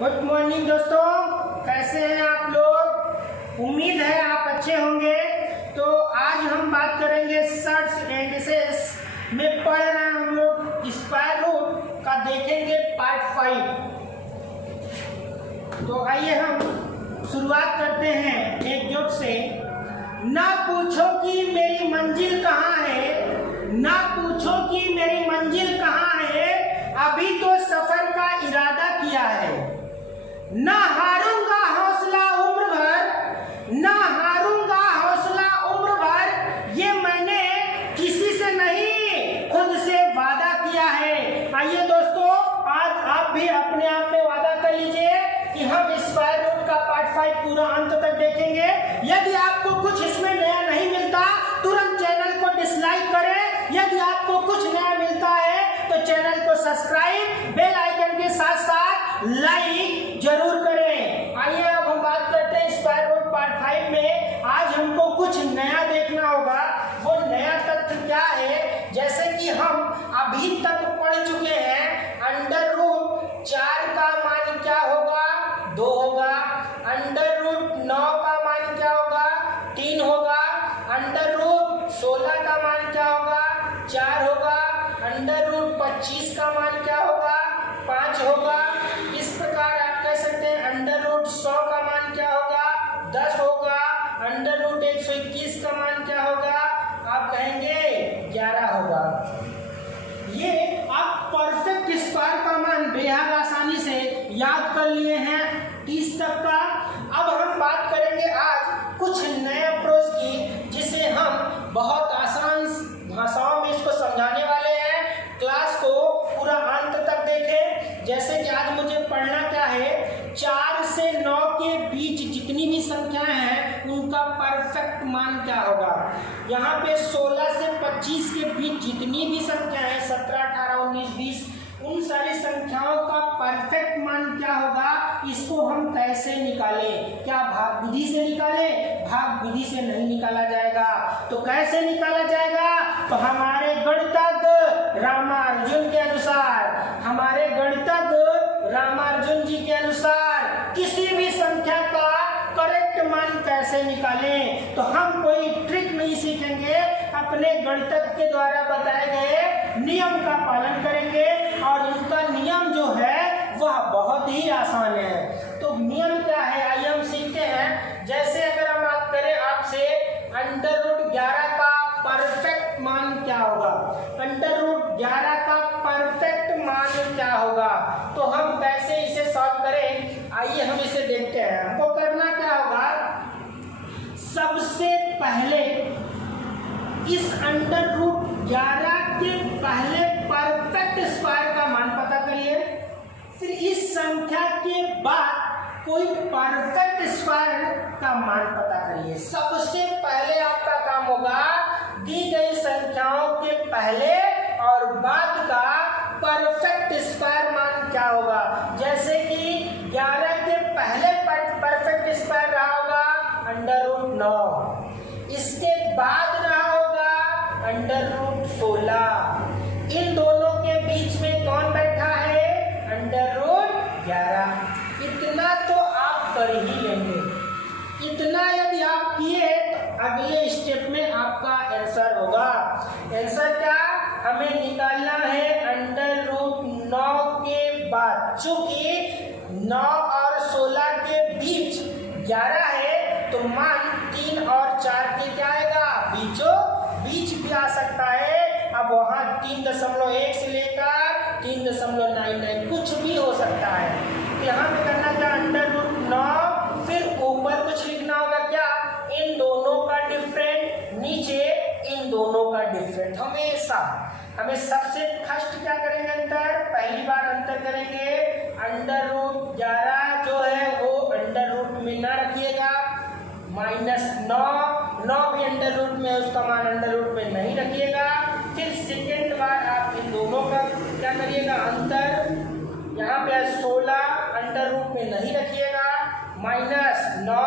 Good morning दोस्तों, कैसे हैं आप लोग। उम्मीद है आप अच्छे होंगे। तो आज हम बात करेंगे सर्च एंड एसेस में पढ़ रहे हैं हम लोग स्क्वायर रूट का, देखेंगे पार्ट 5। तो आइए हम शुरुआत करते हैं एक जोक से। ना पूछो कि मेरी मंजिल कहाँ है, ना पूछो कि मेरी मंजिल कहाँ है, अभी तो सफर का इरादा किया है। ना हारूंगा हौसला उम्र भर, ना हारूंगा हौसला उम्र भर, ये मैंने किसी से नहीं खुद से वादा किया है। आइए दोस्तों, आज आप भी अपने आप में वादा कर लीजिए कि हम स्क्वायर रूट का पार्ट 5 पूरा अंत तक देखेंगे। यदि आपको कुछ इसमें नया नहीं मिलता तुरंत चैनल को डिसलाइक करें। यदि आपको कुछ नया मिलता है तो चैनल को सब्सक्राइब, बेल आइकन के साथ साथ लाइक जरूर करें। आइए अब हम बात करते हैं स्क्वायर रूट पार्ट 5 में। आज हमको कुछ नया देखना होगा। वो नया तथ्य क्या है, जैसे कि हम अभी तक पढ़ चुके हैं अंडर रूट 4 का मान क्या होगा, 2 होगा। अंडर रूट 9 का मान क्या होगा, 3 होगा। अंडर रूट 16 का मान क्या होगा, 4 होगा। अंडर रूट 25 का मान क्या होगा, 5 होगा। इस प्रकार आप कह सकते हैं अंडर रूट 100 का मान क्या होगा, 10 होगा। अंडर रूट 121 का मान क्या होगा, आप कहेंगे 11 होगा। ये आप परफेक्ट स्क्वायर का मान बेहद आसानी से याद कर लिए हैं 30 तक का। अब हम बात करेंगे आज कुछ नए अप्रोच की, जिसे हम बहुत आसान भाषाओं में इसको समझाने वाले हैं। क्लास को पूरा अंत तक देखें। जैसे कि आज मुझे पढ़ना क्या है, 4 से 9 के बीच जितनी भी संख्याएं हैं उनका परफेक्ट मान क्या होगा। यहाँ पे 16 से 25 के बीच जितनी भी संख्या है, 17, 18, 19, 20, उन सारी संख्याओं का परफेक्ट मान क्या होगा, इसको हम कैसे निकालें। क्या भाग विधि से निकालें? भाग विधि से नहीं निकाला जाएगा। तो कैसे निकाला जाएगा? तो हमारे गणितज्ञ रामार्जुन के अनुसार, हमारे गणितज्ञ रामार्जुन जी के अनुसार किसी भी संख्या का करेक्ट मान कैसे निकालें। तो हम कोई ट्रिक नहीं सीखेंगे, अपने गणितज्ञ के द्वारा बताए गए नियम का पालन करेंगे। और उनका नियम जो है वह बहुत ही आसान है। तो नियम क्या है, आइए हम सीखते हैं। जैसे अगर हम बात करें आपसे अंडर रूट 11 का परफेक्ट मान क्या होगा, अंडर रूट 11 का परफेक्ट मान क्या होगा, तो हम कैसे इसे सॉल्व करें, आइए हम इसे देखते हैं। हमको करना क्या होगा, सबसे पहले इस अंडर रूट 11 के पहले परफेक्ट स्क्वायर का मान पता करिए। फिर इस संख्या के बाद कोई परफेक्ट स्क्वायर का मान पता करिए। सबसे पहले आपका काम होगा दी गई संख्याओं के पहले और बाद का परफेक्ट स्क्वायर मान क्या होगा। जैसे कि 11 के पहले परफेक्ट स्क्वायर रहा होगा अंडर रूट 9, इसके बाद रहा होगा अंडर रूट 16। इन दोनों के बीच में कौन बैठा है, अंडर रूट 11। इतना तो आप कर ही लेंगे। इतना यदि आप किए तो अगले स्टेप में आपका आंसर होगा। आंसर क्या, हमें निकालना है अंडर रूट 9 के बाद। चूंकि 9 और 16 के बीच 11 है तो मान 3 और 4 के क्या आएगा, बीचों बीच भी आ सकता है। अब वहाँ 3.1 से लेकर 3.99 कुछ भी हो सकता है। तो यहाँ पे करना क्या, अंडर रूट 9, फिर ऊपर कुछ लिखना होगा क्या, इन दोनों का डिफरेंट, नीचे इन दोनों का डिफरेंट। हमेशा हमें सबसे फर्स्ट क्या करेंगे, अंतर, पहली बार अंतर करेंगे। अंडर रूट 11 जो है वो अंडर रूट में ना रखिएगा, -9 भी अंडर रूट में, उसका मान अंडर रूट में नहीं रखिएगा। फिर सेकेंड बार आप इन दोनों का क्या करिएगा, अंतर, यहाँ पे 16 अंडर रूट में नहीं रखिएगा, -9।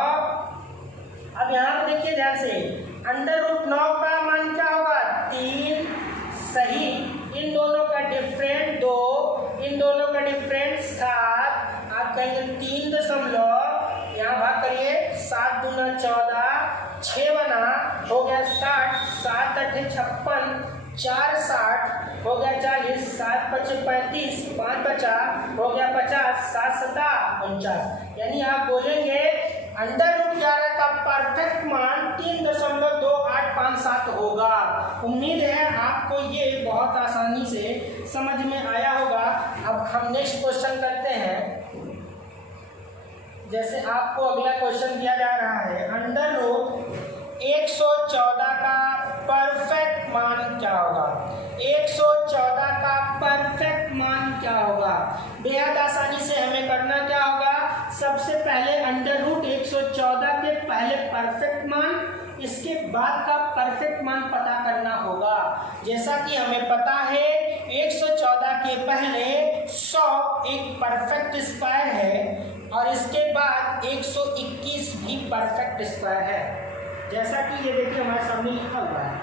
अब यहाँ पे देखिए ध्यान से, अंडर रूट 9 का मान क्या होगा, 3, सही। इन दोनों का डिफरेंट 2, इन दोनों का डिफरेंट 7, आप कहेंगे 4 60 हो गया 40, 7 5 35, 5 50 हो गया 50, 7 7 49। यानी आप बोलेंगे √11 का परफेक्ट मान 3.2857 होगा। उम्मीद है आपको ये बहुत आसानी से समझ में आया होगा। अब हम नेक्स्ट क्वेश्चन करते हैं। जैसे आपको अगला क्वेश्चन दिया जा रहा है, √114 का परफेक्ट मान क्या होगा। 114 का परफेक्ट मान क्या होगा। बेहद आसानी से हमें करना क्या होगा, सबसे पहले √114 के पहले परफेक्ट मान, इसके बाद का परफेक्ट मान पता करना होगा। जैसा कि हमें पता है 114 के पहले 100 एक परफेक्ट स्क्वायर है और इसके बाद 121 भी परफेक्ट स्क्वायर है। जैसा कि ये देखिए हमारे सामने लिखा हुआ है।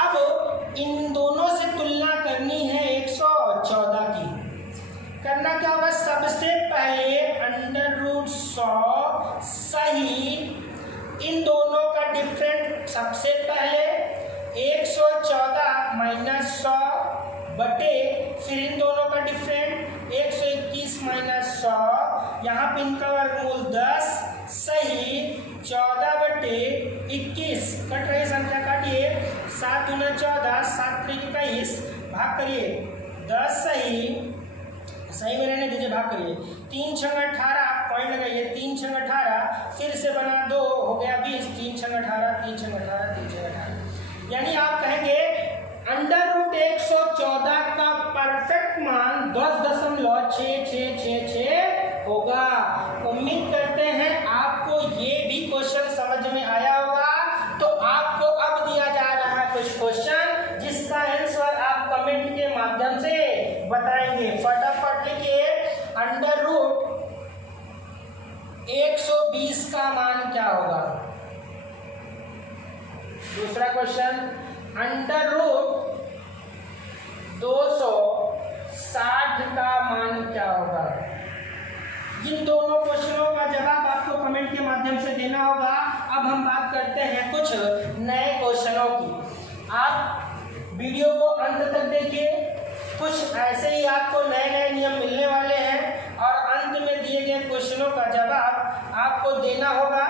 अब इन दोनों से तुलना करनी है 114 की। करना क्या होगा, सबसे पहले √100 सही इन दोनों का डिफरेंट, सबसे पहले 114 माइनस 100 बटे फिर इन दोनों का डिफरेंट 121 माइनस 100, यहाँ पे इनका वर्गमूल 10 सही 14 बटे 21, कट रही संख्या काटिए, 7 × 14 7 × 21 भाग करिए 10 सही में रहने दीजिए, भाग करिए 3 × 18 पॉइंट लगाइए 3 × 18 फिर से बना 2 हो गया 20, 3 × 18 3 × 18 3 × 18। यानी आप कहेंगे √114 का परफेक्ट मान 10.6666 होगा। उम्मीद करते हैं आपको ये भी क्वेश्चन समझ में आया होगा। तो आपको अब दिया जा रहा है कुछ क्वेश्चन जिसका आंसर आप कमेंट के माध्यम से बताएंगे। फटाफट लिखिए, √120 का मान क्या होगा। दूसरा क्वेश्चन, √260 का मान क्या होगा। इन दोनों क्वेश्चनों का जवाब आपको कमेंट के माध्यम से देना होगा। अब हम बात करते हैं कुछ नए क्वेश्चनों की। आप वीडियो को अंत तक देखिए, कुछ ऐसे ही आपको नए नए नियम मिलने वाले हैं और अंत में दिए गए क्वेश्चनों का जवाब आपको देना होगा।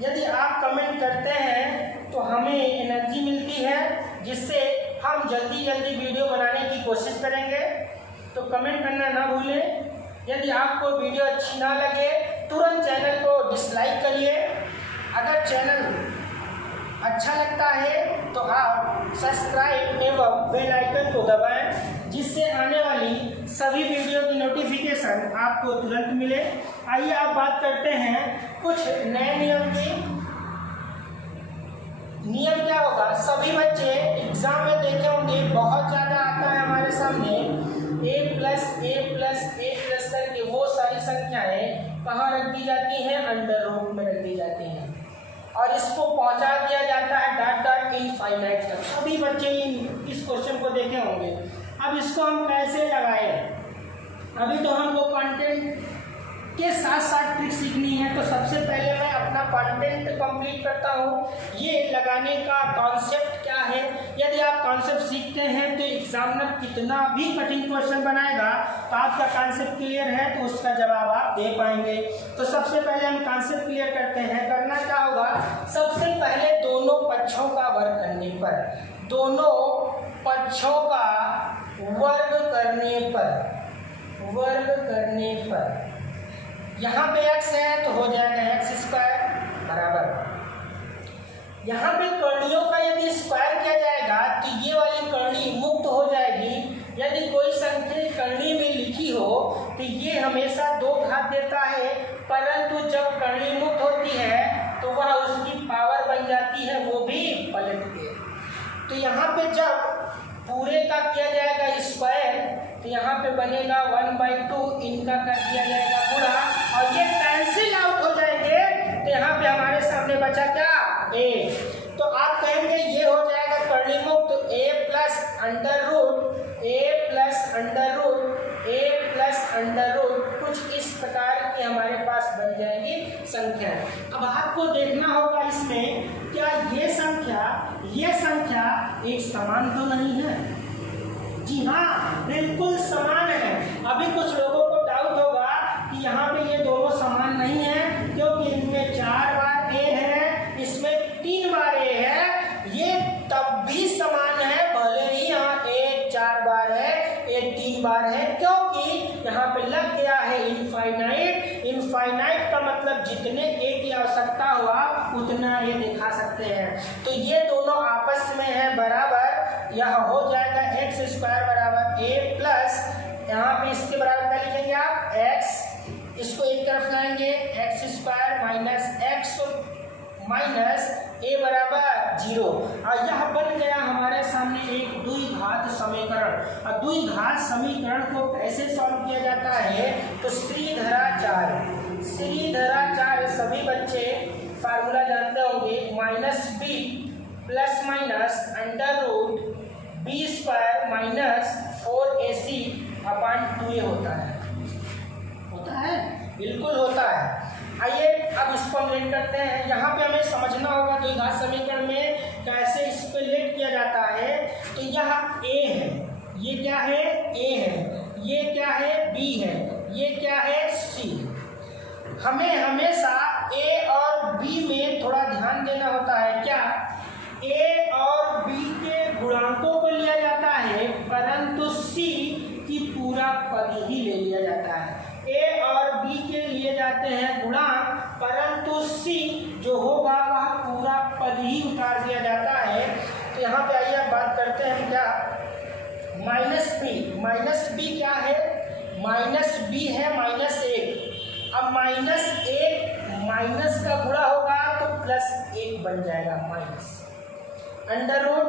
यदि आप कमेंट करते हैं तो हमें एनर्जी मिलती है जिससे हम जल्दी जल्दी वीडियो बनाने की कोशिश करेंगे। तो कमेंट करना ना भूलें। यदि आपको वीडियो अच्छी ना लगे तुरंत चैनल को डिसलाइक करिए। अगर चैनल अच्छा लगता है तो आप सब्सक्राइब एवं बेल आइकन को दबाएं जिससे आने वाली सभी वीडियो की नोटिफिकेशन आपको तुरंत मिले। आइए आप बात करते हैं कुछ नए नियम की। नियम क्या होगा, सभी बच्चे एग्जाम में देखे होंगे, बहुत ज़्यादा आता है हमारे सामने a+a+a+ करके वो सारी संख्याएं कहाँ रख दी जाती हैं, अंडर में रख दी जाती हैं और इसको पहुंचा दिया जाता है ... इनफाइनाइट तक। सभी बच्चे इस क्वेश्चन को देखे होंगे। अब इसको हम कैसे लगाएं, अभी तो हमको कंटेंट के साथ साथ ट्रिक सीखनी है। तो सबसे पहले मैं अपना कंटेंट कंप्लीट करता हूँ। ये लगाने का कॉन्सेप्ट क्या है, यदि आप कॉन्सेप्ट सीखते हैं तो एग्जामिनर कितना भी कठिन क्वेश्चन बनाएगा तो आपका कॉन्सेप्ट क्लियर है तो उसका जवाब आप दे पाएंगे। तो सबसे पहले हम कॉन्सेप्ट क्लियर करते हैं। करना क्या होगा, सबसे पहले दोनों पक्षों का वर्ग करने पर, दोनों पक्षों का वर्ग करने पर यहाँ पे x है तो हो जाएगा x² बराबर, यहाँ पे कर्णियों का यदि स्क्वायर किया जाएगा तो ये वाली कर्णी मुक्त हो जाएगी। यदि कोई संख्या कर्णी में लिखी हो तो ये हमेशा 2 घात देता है, परंतु जब कर्णी मुक्त होती है तो वह उसकी पावर बन जाती है, वो भी पलट के। तो यहाँ पे जब पूरे का किया जाएगा स्क्वायर तो यहाँ पे बनेगा 1/2, इनका कर दिया जाएगा पूरा और ये कैंसिल आउट हो जाएंगे। तो यहाँ पे हमारे सामने बचा क्या, a। तो आप कहेंगे ये हो जाएगा कर्णी मुक्त, तो a+√a+√a+√, कुछ इस प्रकार की हमारे पास बन जाएगी संख्या। अब आपको देखना होगा इसमें क्या ये संख्या एक समान तो नहीं है? जी हाँ, बिल्कुल समान है। अभी कुछ लोगों को डाउट होगा कि यहाँ पे ये दोनों समान नहीं है, क्योंकि इनमें 4 बार a है, इसमें 3 बार a है। ये तब भी समान है, भले ही यहाँ a 4 बार है, a 3 बार है, क्योंकि यहाँ पे लग गया है इनफाइनाइट। इनफाइनाइट का मतलब जितने a की आवश्यकता हुआ उतना ये दिखा सकते हैं। तो ये दोनों आपस में है बराबर, यह हो जाएगा एक्स स्क्वायर बराबर a प्लस, यहाँ पे इसके बराबर क्या लिखेंगे आप, x, इसको एक तरफ लाएंगे x square minus x minus a बराबर 0। और यह बन गया हमारे सामने एक द्विघात समीकरण। और द्विघात समीकरण को कैसे सॉल्व किया जाता है, तो श्रीधराचार्य सभी बच्चे फार्मूला जानते होंगे, -b plus minus under root b square minus 4ac upon 2a होता है, बिल्कुल होता है। आइए अब इसको हम लेट करते हैं। यहाँ पे हमें समझना होगा द्विघात समीकरण में कैसे इस पे लेट किया जाता है। तो यह a है, ये क्या है, a है, ये क्या है, b है, ये क्या है, c। हमें हमेशा a और b में थोड़ा ध्यान देना होता है। क्या, a और b के गुणांकों को लिया जाता है, परंतु c की पूरा पद ही ले लिया जाता है। a और b के लिए जाते हैं गुणांक, परंतु c जो होगा वह पूरा पद ही उतार दिया जाता है। तो यहाँ पे आइए अब बात करते हैं क्या, माइनस b क्या है, -b है -1। अब -1 माइनस का गुणा होगा तो +1 बन जाएगा माइनस अंडर रूट।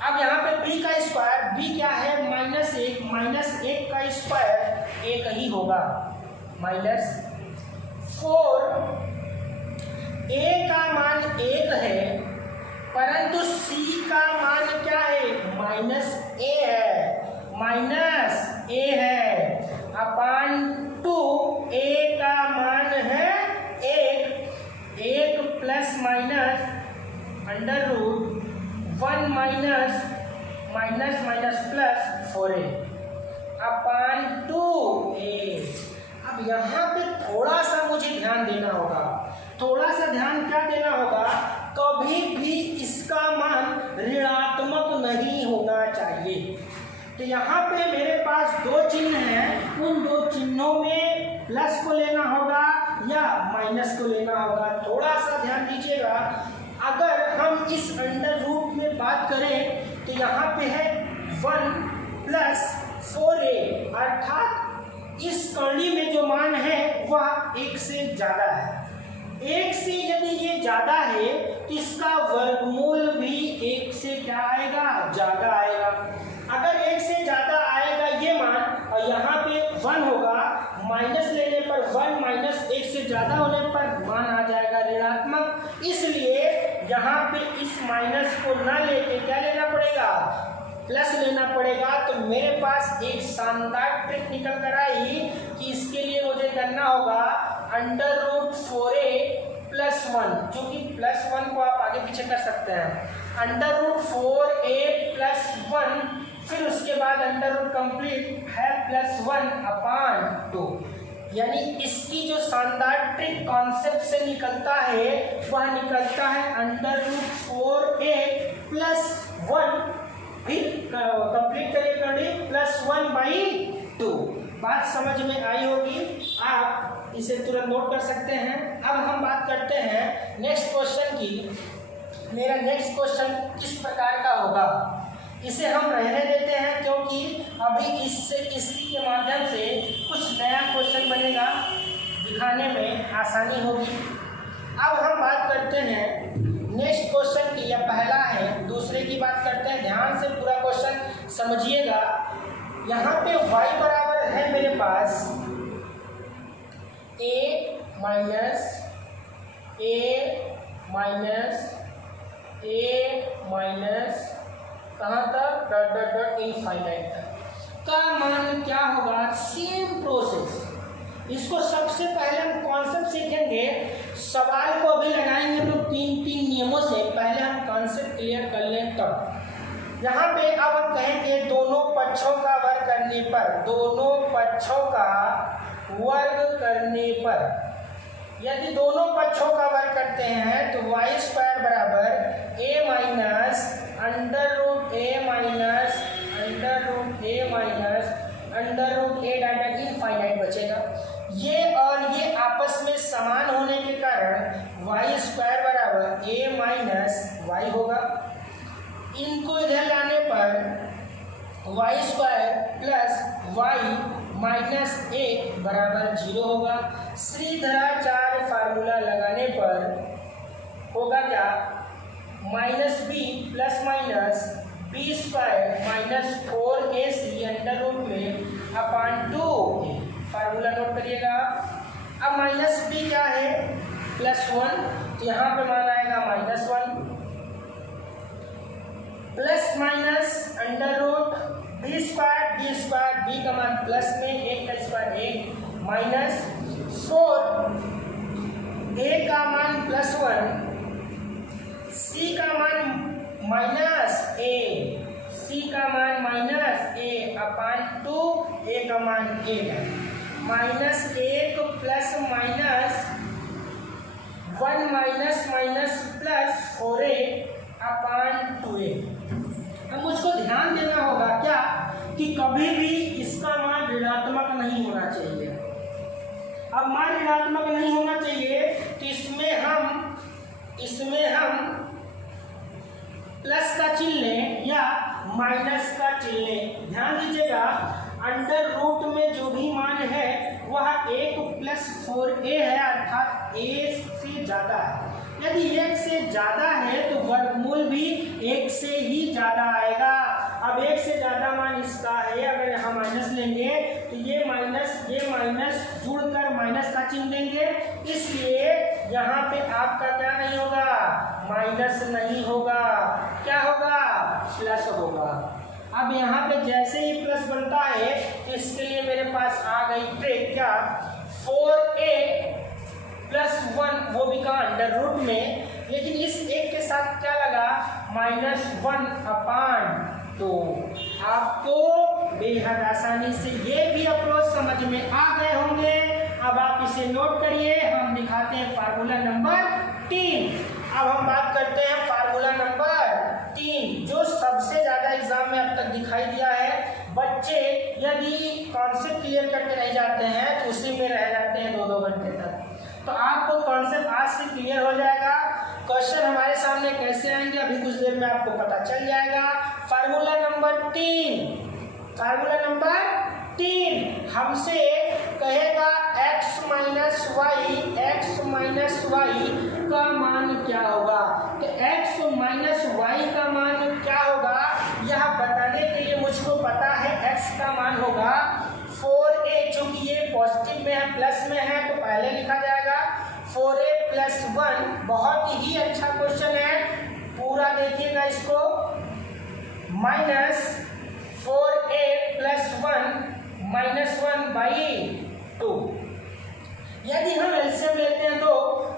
अब यहाँ पे b का स्क्वायर, b क्या है, -1 का स्क्वायर 1 ही होगा, -4। a का मान 1 है, परंतु c का मान क्या है, -a है, अपान 2 a का मान है 1 plus minus under root 1 minus plus 4a upon 2a। अब यहाँ पे थोड़ा सा मुझे ध्यान देना होगा, थोड़ा सा ध्यान क्या देना होगा, कभी भी इसका मान ऋणात्मक नहीं होना चाहिए। तो यहाँ पे मेरे पास 2 चिन्ह हैं, उन 2 चिन्हों में प्लस को लेना होगा या माइनस को लेना होगा। थोड़ा सा ध्यान दीजिएगा। अगर हम इस अंडर रूट में बात करें तो यहाँ पे है 1 प्लस 4a, अर्थात इस कड़ी में जो मान है वह 1 से ज़्यादा है। 1 से यदि ये ज़्यादा है तो इसका वर्गमूल भी 1 से क्या आएगा, ज़्यादा आएगा। अगर 1 से ज़्यादा आएगा ये मान और यहाँ पे 1 होगा, माइनस लेने पर 1 माइनस 1 से ज़्यादा होने पर मान आ जाएगा ऋणात्मक। इसलिए यहाँ पे इस माइनस को ना लेके क्या लेना पड़ेगा, प्लस लेना पड़ेगा। तो मेरे पास एक शानदार ट्रिक निकल कर आई कि इसके लिए मुझे करना होगा अंडर रूट 4a प्लस 1, जो कि प्लस 1 को आप आगे पीछे कर सकते हैं, अंडर रूट 4a प्लस 1, फिर उसके बाद अंडर रूट कंप्लीट है प्लस 1 अपान 2। यानी इसकी जो शानदार ट्रिक कॉन्सेप्ट से निकलता है वह निकलता है अंडर रूट 4a प्लस 1, फिर कंप्लीट करिए प्लस 1/2। बात समझ में आई होगी, आप इसे तुरंत नोट कर सकते हैं। अब हम बात करते हैं नेक्स्ट क्वेश्चन की। मेरा नेक्स्ट क्वेश्चन किस प्रकार का होगा, इसे हम रहने देते हैं क्योंकि अभी इसी के माध्यम से कुछ नया क्वेश्चन बनेगा, दिखाने में आसानी होगी। अब हम बात करते हैं नेक्स्ट क्वेश्चन की। यह पहला है, दूसरे की बात करते हैं। ध्यान से पूरा क्वेश्चन समझिएगा। यहाँ पे y बराबर है मेरे पास a माइनस कहाँ तक, डॉट डॉट डॉट इनफाइनाइट तक का मान क्या होगा। सेम प्रोसेस, इसको सबसे पहले हम कॉन्सेप्ट सीखेंगे, सवाल को अभी लगाएंगे तो तीन नियमों से पहले हम कॉन्सेप्ट क्लियर कर लें तब। यहाँ पे अब हम कहेंगे दोनों पक्षों का वर्ग करने पर, दोनों पक्षों का वर्ग करने पर, यदि दोनों पक्षों का वर्ग करते हैं तो वाई स्क्वायर बराबर ए माइनस अंडर रूट ए माइनस अंडर रूट ए डाटा इनफाइनाइट बचेगा। ये और ये आपस में समान होने के कारण वाई स्क्वायर बराबर ए माइनस वाई होगा। इनको इधर लाने पर Y square plus Y minus A बराबर 0 होगा। श्रीधराचार्य फार्मूला लगाने पर होगा क्या, minus B plus minus B square minus 4ac under root में अपान 2a। फार्मूला नोट करिएगा। अब माइनस बी क्या है, +1, तो यहाँ पे मान आएगा -1 plus minus under root b square b का मान प्लस में 1 का स्क्वायर 1 माइनस 4 ए का मान +1 सी का मान -a अपान 2 ए का मान a है। -1 plus minus 1 minus plus 4a upon 2a। अब मुझको ध्यान देना होगा क्या कि कभी भी इसका मान ऋणात्मक नहीं होना चाहिए। अब मान ऋणात्मक नहीं होना चाहिए तो इसमें हम प्लस का चिन्ह लें या माइनस का चिन्ह लें। ध्यान दीजिएगा, अंडर रूट में जो भी मान है वह 1 + 4a है, अर्थात a से ज़्यादा है। यदि 1 से ज़्यादा है तो वर्गमूल भी 1 से ही ज़्यादा आएगा। अब 1 से ज़्यादा मान इसका है, अगर यहाँ माइनस लेंगे तो ये माइनस जुड़कर माइनस का चिन्ह देंगे, इसलिए यहाँ पे आपका क्या नहीं होगा, माइनस नहीं होगा, क्या होगा, प्लस होगा। अब यहाँ पे जैसे ही प्लस बनता है तो इसके लिए मेरे पास आ गई ट्रिक, क्या, 4a + 1 वो भी का अंडर रूट में, लेकिन इस एक के साथ क्या लगा, -1 अपान 2। आपको बेहद आसानी से ये भी अप्रोच समझ में आ गए होंगे। अब आप इसे नोट करिए, हम दिखाते हैं फार्मूला नंबर 3। अब हम बात करते हैं फार्मूला नंबर 3, जो सबसे ज़्यादा एग्जाम में अब तक दिखाई दिया है। बच्चे यदि कॉन्सेप्ट क्लियर करके नहीं जाते हैं तो उसी में रह जाते हैं 2-2 घंटे तक। तो आपको कॉन्सेप्ट आज से क्लियर हो जाएगा। क्वेश्चन हमारे सामने कैसे आएंगे अभी कुछ देर में आपको पता चल जाएगा। फार्मूला नंबर 3 हमसे कहेगा x माइनस वाई का मान क्या होगा। तो x माइनस वाई का मान क्या होगा यह बताने के लिए मुझको पता है x का मान होगा 4a, चूंकि ये पॉजिटिव में है, प्लस में है तो पहले लिखा जाएगा 4a + 1। बहुत ही अच्छा क्वेश्चन है, पूरा देखिएगा इसको। -4a + 1 -1/2। यदि हम एलसीएम लेते हैं तो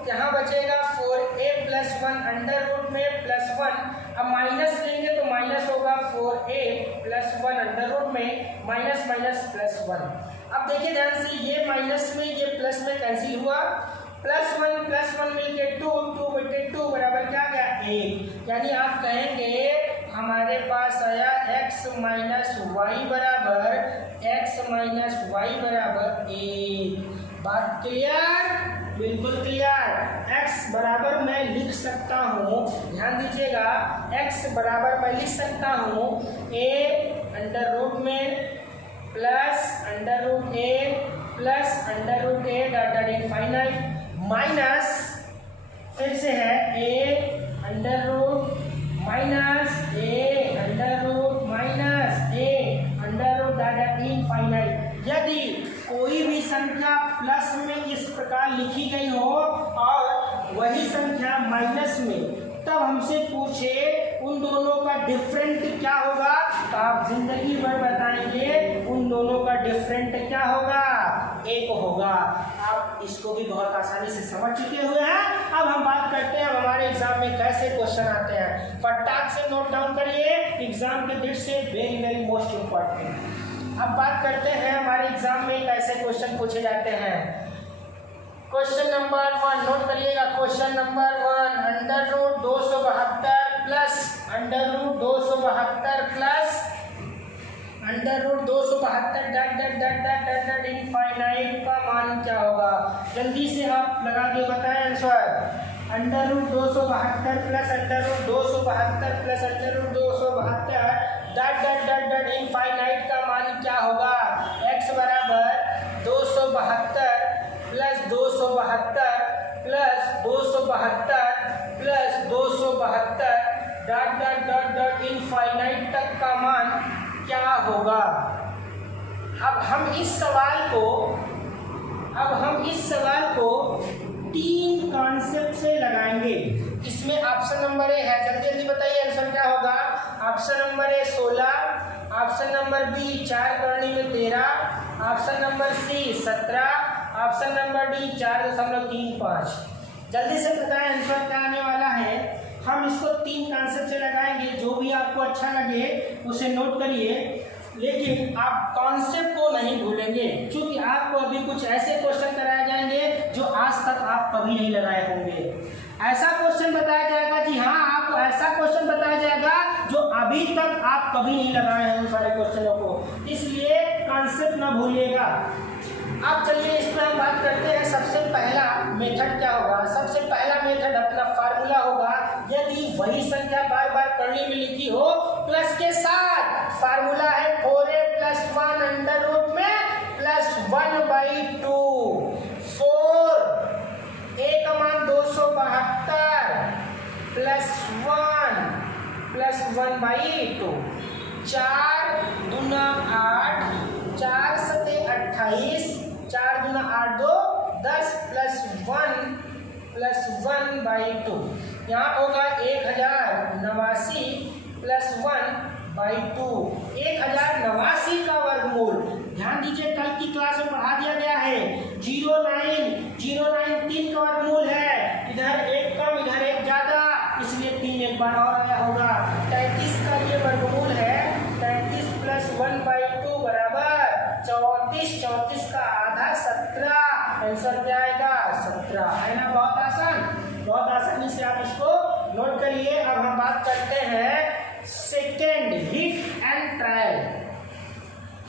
यहाँ बचेगा 4a + 1 अंडर रूट में +1। अब माइनस लेंगे तो माइनस होगा 4a + 1 अंडर रूट में माइनस +1। अब देखिए ध्यान से, ये माइनस में ये प्लस में कैंसिल हुआ, +1 मिलके 2 बराबर क्या गया, 1। यानी आप कहेंगे हमारे पास आया x माइनस वाई बराबर 1। बात क्लियर, बिल्कुल क्लियर। x बराबर मैं लिख सकता हूँ, ध्यान दीजिएगा, x बराबर मैं लिख सकता हूँ a अंडर रूट में +√a डाटा इनफाइनाइट माइनस फिर से है a under root data infinite. यदि कोई भी संख्या प्लस में इस प्रकार लिखी गई हो और वही संख्या माइनस में, तब हमसे पूछे उन दोनों का डिफरेंट क्या होगा, तो आप जिंदगी भर बताएंगे उन दोनों का डिफरेंट क्या होगा, 1 होगा। आप इसको भी बहुत आसानी से समझ चुके हुए हैं। अब हम बात करते हैं अब हमारे एग्जाम में कैसे क्वेश्चन आते हैं। फटाक से नोट डाउन करिए, एग्जाम के दृष्टि से वेरी वेरी मोस्ट इम्पोर्टेंट। अब बात करते हैं हमारे एग्जाम में कैसे क्वेश्चन पूछे जाते हैं। क्वेश्चन नंबर 1 नोट करिएगा। Question number 1 √272 plus √272 plus √272 infinite का मान क्या होगा? जल्दी से आप लगा के बताएं आंसर। √272 प्लस √272 प्लस √272 इनफाइनाइट का मान क्या होगा? x बराबर 272 प्लस 272 प्लस 272 प्लस 272 इनफाइनाइट तक का मान क्या होगा? अब हम इस सवाल को 3 कॉन्सेप्ट से लगाएंगे। इसमें ऑप्शन नंबर ए है, जल्दी जल्दी बताइए आंसर क्या होगा। Option number A 16, option number B 4 करनी में 13, option number C 17, option number D 4.35। जल्दी से बताएं आंसर क्या आने वाला है। हम इसको 3 कॉन्सेप्ट से लगाएंगे, जो भी आपको अच्छा लगे उसे नोट करिए, लेकिन आप कॉन्सेप्ट को नहीं भूलेंगे, क्योंकि आपको अभी कुछ ऐसे क्वेश्चन कराए जाएंगे जो आज तक आप कभी नहीं लगाए होंगे। ऐसा क्वेश्चन बताया जाएगा, जी हाँ, आपको ऐसा क्वेश्चन बताया जाएगा जो अभी तक आप कभी नहीं लगाए हैं उन सारे क्वेश्चनों को, इसलिए कॉन्सेप्ट ना भूलिएगा। अब चलिए इस पर हम बात करते हैं। सबसे पहला मेथड क्या होगा? सबसे पहला मेथड अपना फार्मूला होगा। यदि वही संख्या बार बार करनी में लिखी हो प्लस के साथ, फार्मूला है 4a + 1 अंडर रूट में प्लस 1/2। 4 a का मान 272 प्लस 1 प्लस 1/2। 4 दूना 8, 4 सते 28, 4 दूना 8 2 10 प्लस 1/2। यहाँ होगा 1089 प्लस 1/2। 1089 का वर्गमूल, ध्यान दीजिए कल की क्लास में पढ़ा दिया गया है। 09 3 का वर्गमूल है, इधर 1 कम इधर 1 ज्यादा, इसलिए 3 एक बार और आया होगा। 33 का ये वर्गमूल है, 33 प्लस 1/2 बराबर 34। 34 का आधा 17। आंसर क्या आएगा? 17 है ना। बहुत आसान, बहुत आसानी से आप इसको नोट करिए। अब हम बात करते हैं second, hit and trial.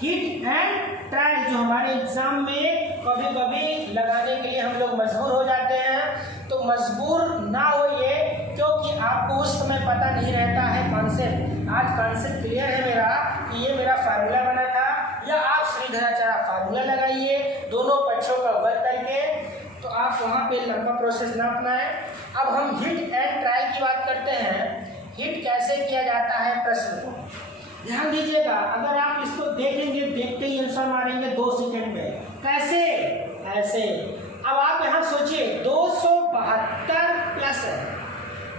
Hit and trial जो हमारे एग्जाम में कभी कभी लगाने के लिए हम लोग मजबूर हो जाते हैं, तो मजबूर ना होइए, क्योंकि आपको उस समय पता नहीं रहता है कॉन्सेप्ट। आज कॉन्सेप्ट क्लियर है मेरा कि ये मेरा फार्मूला बना था, या आप श्रीधराचार्य फार्मूला लगाइए दोनों पक्षों का वर्ग करके, तो आप वहाँ पे लंबा प्रोसेस ना अपनाएं। अब हम हिट एंड ट्रायल की बात करते हैं। हिट कैसे किया जाता है प्रश्न को ध्यान दीजिएगा। अगर आप इसको देखेंगे, देखते ही आंसर मारेंगे 2 सेकंड में। कैसे? ऐसे। अब आप यहाँ सोचिए 272 प्लस है,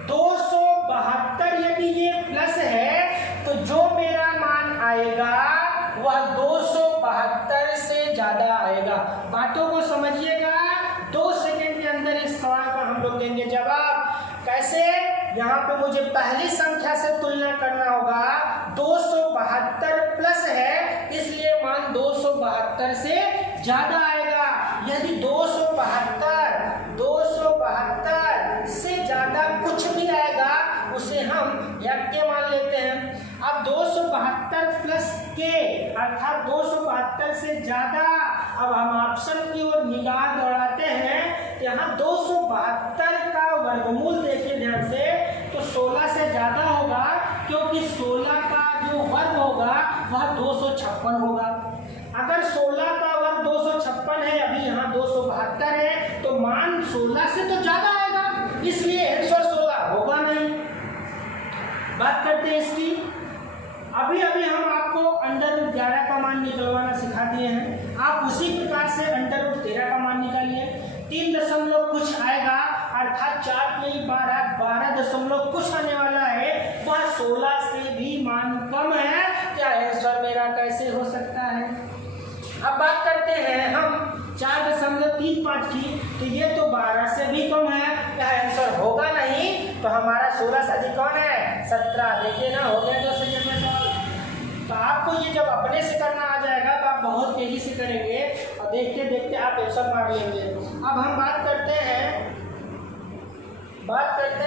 272 यदि ये प्लस है तो जो मेरा मान आएगा वह 272 से ज्यादा आएगा। बातों को समझिएगा, 2 सेकंड के अंदर इस सवाल का हम लोग देंगे जवाब। कैसे? यहाँ पे मुझे पहली संख्या से तुलना करना होगा। 272 प्लस है, इसलिए मान 272 से ज्यादा आएगा। यदि 272 से ज्यादा कुछ भी आएगा उसे हम यज्ञ मान लेते हैं। अब 272 प्लस के अर्थात 272 से ज्यादा। अब हम ऑप्शन की ओर निगाह दौड़ाते हैं, यहाँ 272 का वर्गमूल देखिए ध्यान से, तो 16 से ज्यादा होगा, क्योंकि 16 का जो वर्ग होगा वह 256 होगा। अगर 16 का वर्ग 256 है, अभी यहाँ 272 है, तो मान 16 से तो ज्यादा आएगा, इसलिए आंसर 16 होगा नहीं। बात करते हैं इसकी। अभी हम आपको √11 का मान निकलवाना सिखा दिए हैं। आप उसी प्रकार से √13 का मान निकालिए। 3 दशमलव कुछ आएगा, अर्थात 4 में 12 दशमलव कुछ आने वाला है, वह 16 से भी मान कम है। क्या आंसर मेरा कैसे हो सकता है? अब बात करते हैं हम 3 5 की, तो ये तो 12 से भी कम है, यह आंसर होगा नहीं। तो हमारा 16 से अधिक कौन है? 17। देखिए ना, हो गया 2 सेकंड में सॉल्व। तो आपको ये जब अपने से करना आ जाएगा तो आप बहुत तेजी से करेंगे और देखते देखते आप आंसर मार लेंगे। अब हम बात करते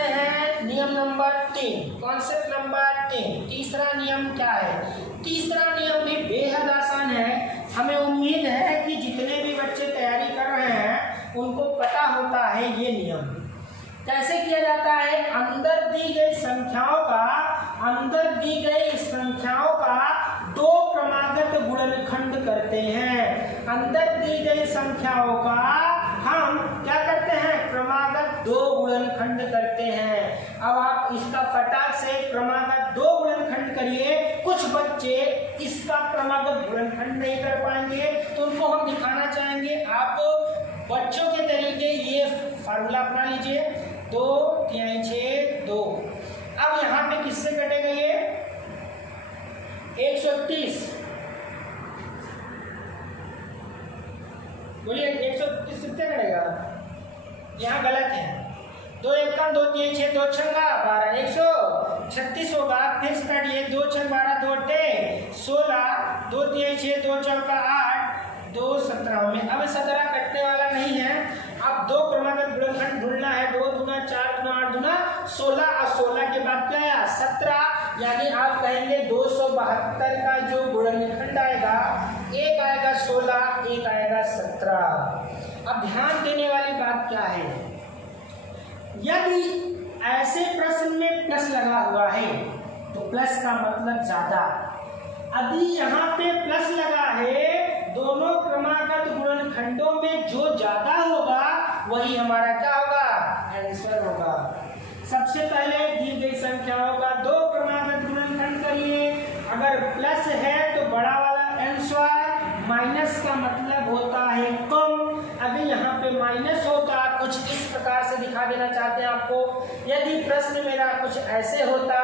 हैं नियम नंबर 3, कॉन्सेप्ट नंबर 3। तीसरा नियम क्या है? तीसरा नियम भी बेहद आसान है। हमें उम्मीद है कि जितने भी बच्चे तैयारी कर रहे हैं उनको पता होता है ये नियम। कैसे किया जाता है? अंदर दी गई संख्याओं का 2 क्रमागत गुणनखंड करते हैं। अंदर दी गई संख्याओं का हम क्या करते हैं? क्रमागत 2 गुणनखंड करते हैं। अब आप इसका फटाक से क्रमागत 2 गुणनखंड करिए। कुछ बच्चे इसका क्रमागत गुणनखंड नहीं कर पाएंगे, तो उनको हम दिखाना चाहेंगे। आप बच्चों के तरीके ये फार्मूला अपना लीजिए, 2 3 6 2। अब यहाँ पे किससे कटेगा ये? 131। बोलिए 131 कितने कटेगा? यहाँ गलत है। 2 1 2 3 6 2 6 12 136 होगा। फिर से काटिए, 2 6 12 2 8 16 2 3 6 2 4 8 2 17 में। अब 17 कटने वाला नहीं है। अब 2 क्रमागत गुणनखंड ढूंढना है। 2 दूना 4 दूना 8 दूना 16 और 16 के बाद क्या आया? 17। यानी आप कहेंगे 272 का जो गुणनखंड आएगा, एक आएगा 16, एक आएगा 17। अब ध्यान देने वाली बात क्या है? यदि ऐसे प्रश्न में प्लस लगा हुआ है तो प्लस का मतलब ज्यादा। यदि यहाँ पे प्लस लगा है, दोनों क्रमागत गुणनखंडों में जो ज्यादा होगा वही हमारा क्या होगा? आंसर होगा। सबसे पहले दी गई संख्याओं का 2 क्रमागत गुणनखंड करिए। अगर प्लस है तो बड़ा वाला आंसर, माइनस का मतलब होता है कम। अभी यहाँ पे माइनस होता, कुछ इस प्रकार से दिखा देना चाहते हैं आपको। यदि प्रश्न मेरा कुछ ऐसे होता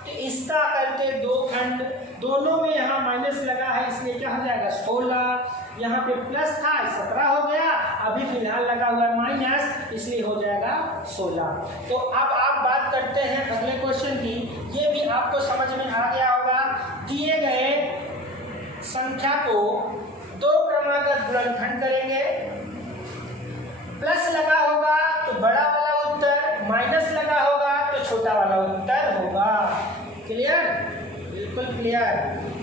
तो इसका करते 2 खंड, दोनों में यहाँ माइनस लगा है इसलिए क्या हो जाएगा? 16। यहाँ पे प्लस था, 17 हो गया। अभी फिलहाल लगा हुआ है माइनस, इसलिए हो जाएगा 16। तो अब आप बात करते हैं अगले क्वेश्चन की। ये भी आपको समझ में आ गया होगा। दिए गए संख्या को 2 क्रमागत गुणनखंड करेंगे। प्लस लगा होगा तो बड़ा वाला उत्तर, माइनस लगा होगा तो छोटा वाला उत्तर होगा। क्लियर? बिल्कुल क्लियर।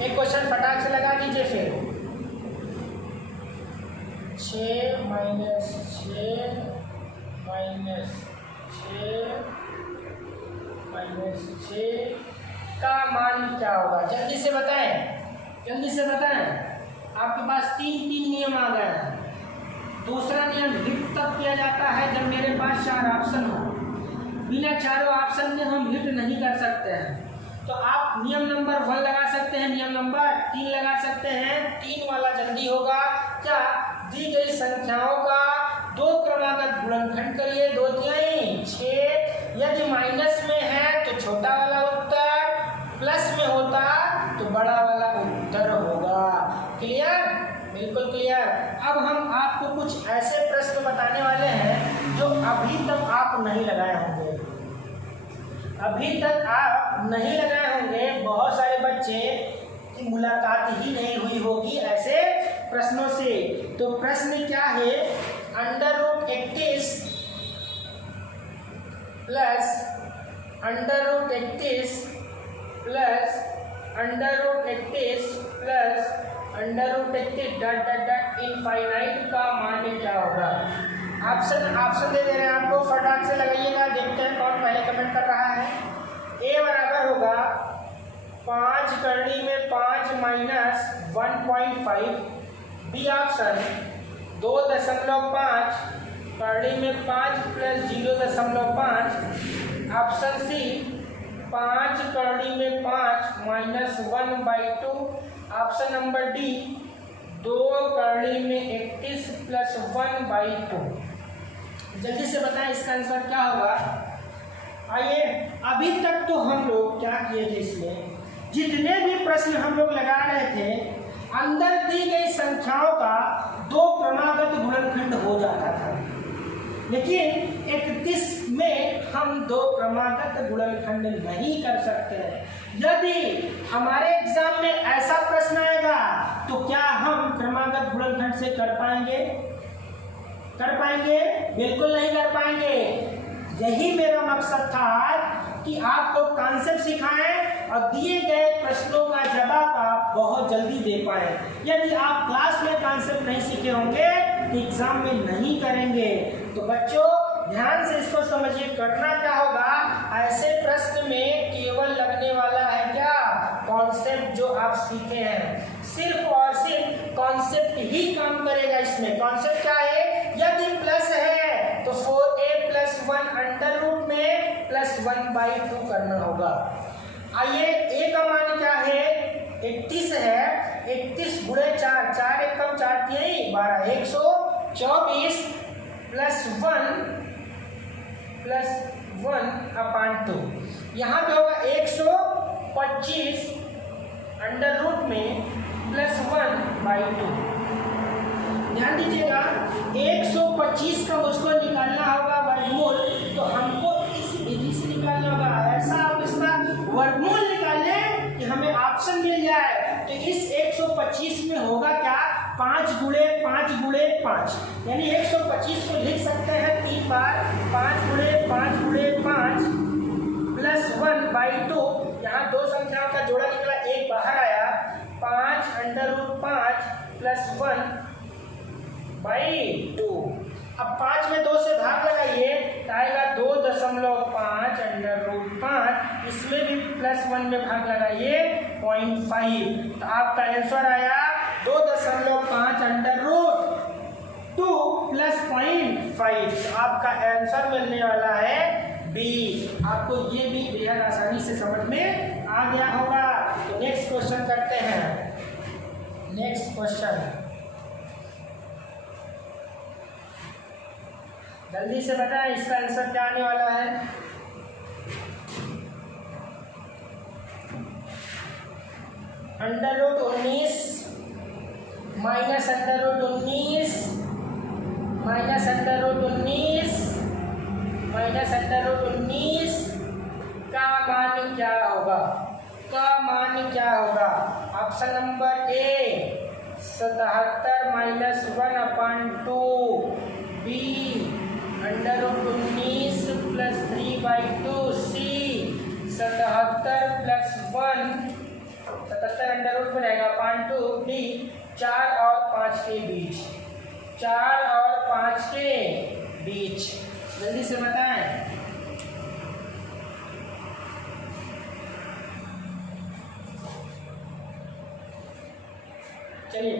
एक क्वेश्चन फटाक से लगा दीजिए फिर। 6 माइनस 6 माइनस 6 माइनस 6 का मान क्या होगा? जल्दी से बताएं, जल्दी से बताएं। आपके पास 3 नियम आ गए हैं। दूसरा नियम हिट तब किया जाता है जब मेरे पास 4 ऑप्शन हो। बिना चारों ऑप्शन में हम हिट नहीं कर सकते हैं। तो आप नियम नंबर 1 लगा सकते हैं, नियम नंबर 3 लगा सकते हैं। 3 वाला जल्दी होगा। क्या? दी गई संख्याओं का 2 क्रमागत गुणनखंड करिए। 2 3 6। यदि माइनस में है तो छोटा वाला उत्तर, प्लस में होता तो बड़ा वाला उत्तर होगा। क्लियर? बिल्कुल क्लियर। अब हम आपको कुछ ऐसे प्रश्न बताने वाले हैं जो अभी तक आप नहीं लगाए होंगे। अभी तक आप नहीं लगाए होंगे। बहुत सारे बच्चे की मुलाकात ही नहीं हुई होगी ऐसे प्रश्नों से। तो प्रश्न क्या है? √31 प्लस √31 प्लस √31 प्लस √31 इनफाइनाइट का मान क्या होगा? ऑप्शन दे दे रहे हैं आपको, फटाक से लगाइएगा। देखते हैं कौन पहले कमेंट कर रहा है। ए बराबर होगा 5 करनी में 5 माइनस 1.5। बी ऑप्शन 2.5 करनी में 5 प्लस 0.5। ऑप्शन सी 5 करनी में 5 माइनस 1/2। ऑप्शन नंबर डी 2 करनी में 31 प्लस 1/2। जल्दी से बताएं इसका आंसर क्या होगा। आइए, अभी तक तो हम लोग क्या किए थे, इसमें जितने भी प्रश्न हम लोग लगा रहे थे अंदर दी गई संख्याओं का 2 क्रमागत गुणनखंड हो जाता था, लेकिन 31 में हम 2 क्रमागत गुणनखंड नहीं कर सकते हैं। यदि हमारे एग्जाम में ऐसा प्रश्न आएगा तो क्या हम क्रमागत गुणनखंड से कर पाएंगे? बिल्कुल नहीं कर पाएंगे। यही मेरा मकसद था कि आपको कॉन्सेप्ट सिखाएं और दिए गए प्रश्नों का जवाब आप बहुत जल्दी दे पाएं। यदि आप क्लास में कॉन्सेप्ट नहीं सीखे होंगे तो एग्जाम में नहीं करेंगे। तो बच्चों ध्यान से इसको समझिए, करना क्या होगा, ऐसे प्रश्न में केवल लगने वाला है क्या, कॉन्सेप्ट जो आप सीखे हैं। सिर्फ और सिर्फ कॉन्सेप्ट ही काम करेगा इसमें। कॉन्सेप्ट क्या है, यदि प्लस है तो 4a + 1 अंडर रूट में +1/2 करना होगा। आइए a का मान क्या है, 31 है, 31 गुणे 4, 4 एक कम 4 3 12, 124 +1/2। यहाँ पे होगा 125 अंडर रूट में +1/2। ध्यान दीजिएगा, 125 का मुझको निकालना होगा वर्गमूल, तो हमको इस विधि से निकालना होगा। ऐसा आप इसका वर्गमूल निकाल लें कि हमें ऑप्शन मिल जाए। तो इस 125 में होगा क्या, 5 गुणे 5 गुणे 5, यानी 125 को लिख सकते हैं 3 बार, 5 गुणे 5 गुणे 5 +1/2। यहाँ 2 संख्याओं का जोड़ा निकला, एक बाहर आया, 5 अंडर रूट 5 +1/2। अब 5 में 2 से भाग लगाइए तो आएगा 2.5 अंडर रूट 5, इसमें भी +1 में भाग लगाइए 0.5। तो आपका आंसर आया 2.5 अंडर रूट 2 + 0.5। तो आपका आंसर मिलने वाला है बी। आपको ये भी बेहद आसानी से समझ में आ गया होगा। तो नेक्स्ट क्वेश्चन करते हैं। नेक्स्ट क्वेश्चन जल्दी से बताएं, इसका आंसर क्या आने वाला है। Under root 19 minus under root 19 minus under root 19 minus under root 19 का मान क्या होगा, option number A 77 - 1/2, B under root 19 + 3/2, C 77 + 1, 77 under root में रहेगा 0.2, डी 4 और 5 के बीच, 4 और 5 के बीच। जल्दी से बताएं। चलिए,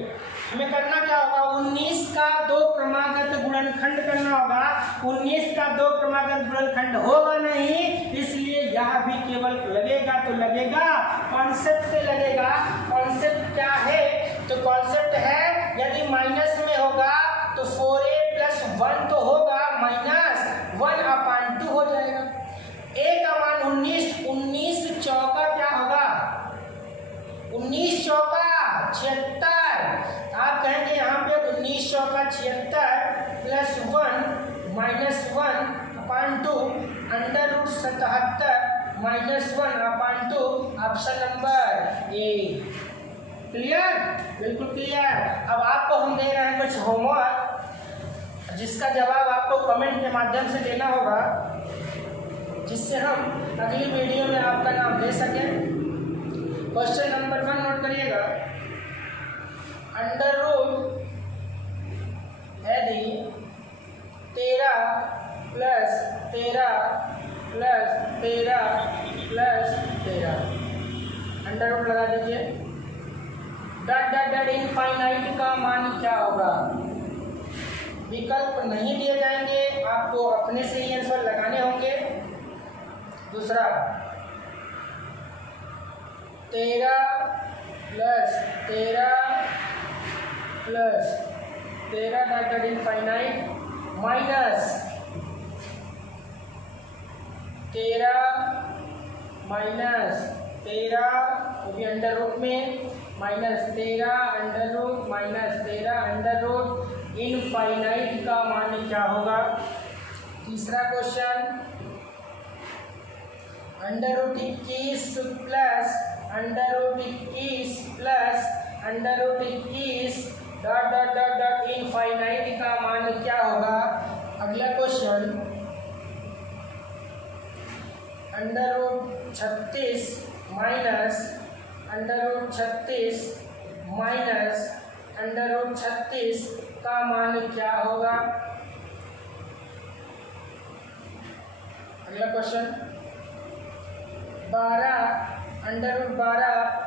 हमें करना क्या होगा, 19 का 2 क्रमागत गुणनखंड करना होगा। 19 का 2 क्रमागत गुणनखंड होगा नहीं, इसलिए यहाँ भी केवल लगेगा तो लगेगा, कॉन्सेप्ट से लगेगा। कॉन्सेप्ट क्या है, तो कॉन्सेप्ट है यदि माइनस में होगा तो 4a + 1 तो होगा, -1/2 हो जाएगा। a का मान 19 चौका क्या होगा, 19 चौका 76। आप कहेंगे यहाँ पे 19 चौका 76 + 1 - 1/2 under root 77 - 1/2, option number A. Clear, बिल्कुल क्लियर। अब आपको हम दे रहे हैं कुछ होमवर्क, जिसका जवाब आपको कमेंट के माध्यम से देना होगा, जिससे हम अगली वीडियो में आपका नाम दे सकें। क्वेश्चन नंबर 1 नोट करिएगा। अंडर रूट यदि 13 + 13 + 13 + 13, अंडर रूट लगा दीजिए। डॉट इनफाइनाइट का मान क्या होगा, विकल्प नहीं दिए जाएंगे, आपको अपने से ही आंसर लगाने होंगे। दूसरा 13 + 13 डॉट इनफाइनाइट माइनस 13 - 13 वो भी अंडर रूट में -13 इनफाइनाइट का मान क्या होगा। तीसरा क्वेश्चन √21 प्लस √21 इनफाइनाइट का मान क्या होगा। अगला क्वेश्चन √36 √36 का मान क्या होगा। अगला क्वेश्चन 12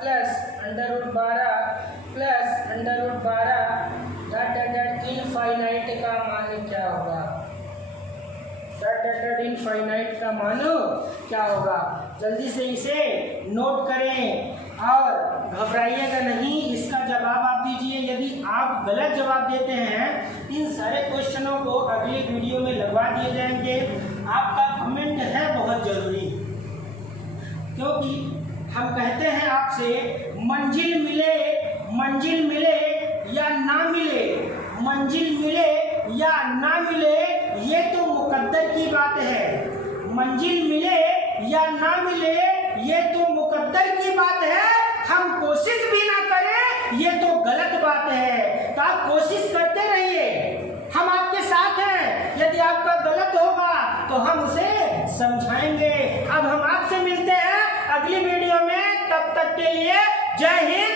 प्लस इनफाइनाइट का मान क्या होगा। इनफाइनाइट का मान क्या होगा। जल्दी से इसे नोट करें और घबराइएगा नहीं, इसका जवाब आप दीजिए। यदि आप गलत जवाब देते हैं इन सारे क्वेश्चनों को अगली वीडियो में लगवा दिए जाएंगे। आपका कमेंट है बहुत जरूरी, क्योंकि हम कहते हैं आपसे मंजिल मिले या ना मिले, मंजिल मिले या ना मिले ये तो मुकद्दर की बात है। मंजिल मिले या ना मिले ये तो मुकद्दर की बात है, हम कोशिश भी ना करें ये तो गलत बात है। तो आप कोशिश करते रहिए, हम आपके साथ हैं। यदि आपका गलत होगा तो हम उसे समझाएंगे। अब हम आपसे मिलते हैं अगली वीडियो में, तब तक के लिए जय हिंद।